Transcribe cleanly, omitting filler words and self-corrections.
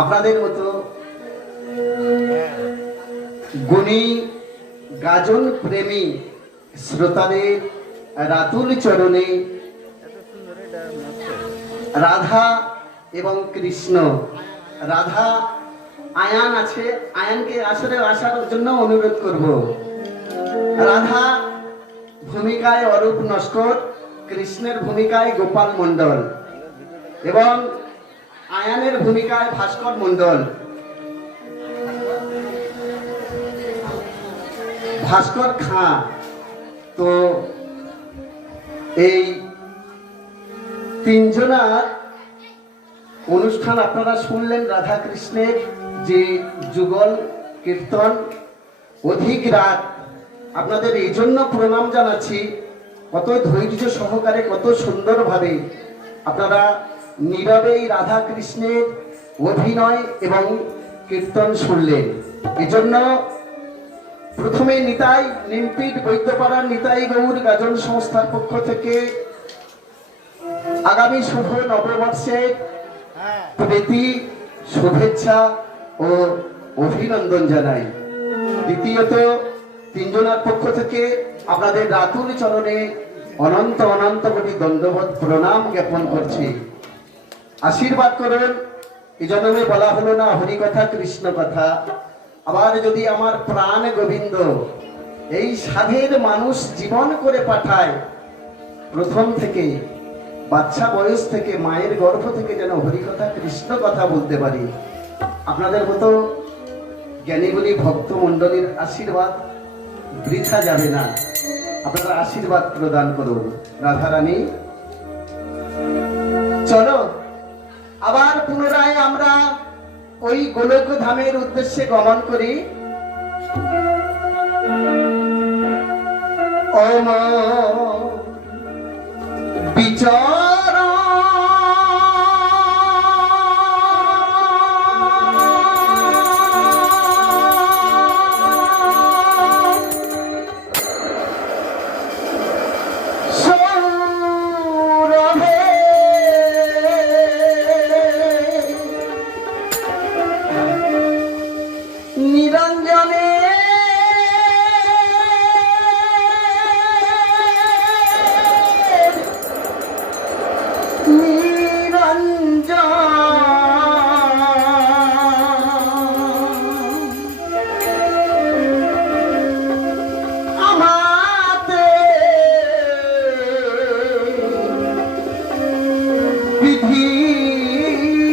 আপনাদের মতো গুণী গাজন প্রেমী শ্রোতাদের রাতুল চরণে রাধা এবং কৃষ্ণ, রাধা আয়ান আছে, আয়ানকে আসরে আসার জন্য অনুরোধ করব। রাধা ভূমিকায় অরূপ নস্কর, কৃষ্ণের ভূমিকায় গোপাল মণ্ডল এবং আয়ানের ভূমিকায় ভাস্কর মণ্ডল। ভাস্কর খাঁ। তো এই তিনজনার অনুষ্ঠান আপনারা শুনলেন। রাধা কৃষ্ণের যে যুগল কীর্তন, অধিক রাত। আপনাদের এই জন্য প্রণাম জানাচ্ছি, কত ধৈর্য সহকারে, কত সুন্দরভাবে আপনারা নীরবে এই রাধা কৃষ্ণের অভিনয় এবং কীর্তন শুনলেন। এই জন্য প্রথমে নিতাই নিমপিট বৈদ্যপাড়ার নিতাই গৌর গাজন সংস্থার পক্ষ থেকে আগামী শুভ নববর্ষের প্রীতি, শুভেচ্ছা ও অভিনন্দন জানাই। দ্বিতীয়ত তিনজনের পক্ষ থেকে আপনাদের রাতুল চরণে অনন্ত অনন্ত কোটি দণ্ডবত প্রণাম জ্ঞাপন করছি। আশীর্বাদ করুন। এই জন্মে বলা হলো না হরি কথা কৃষ্ণ কথা। আবার যদি আমার প্রাণ গোবিন্দ এই সাধের মানুষ জীবন করে পাঠায়, প্রথম থেকে বাচ্চা বয়স থেকে মায়ের গর্ভ থেকে যেন হরি কথা কৃষ্ণ কথা বলতে পারি। আপনাদের মতো জ্ঞানীগুলি ভক্ত মণ্ডলীর আশীর্বাদ বৃথা যাবে না। আপনারা আশীর্বাদ প্রদান করুন। রাধারানী, চলো আবার পুনরায় আমরা ওই গোলক ধামের উদ্দেশ্যে গমন করি। অমর বিচর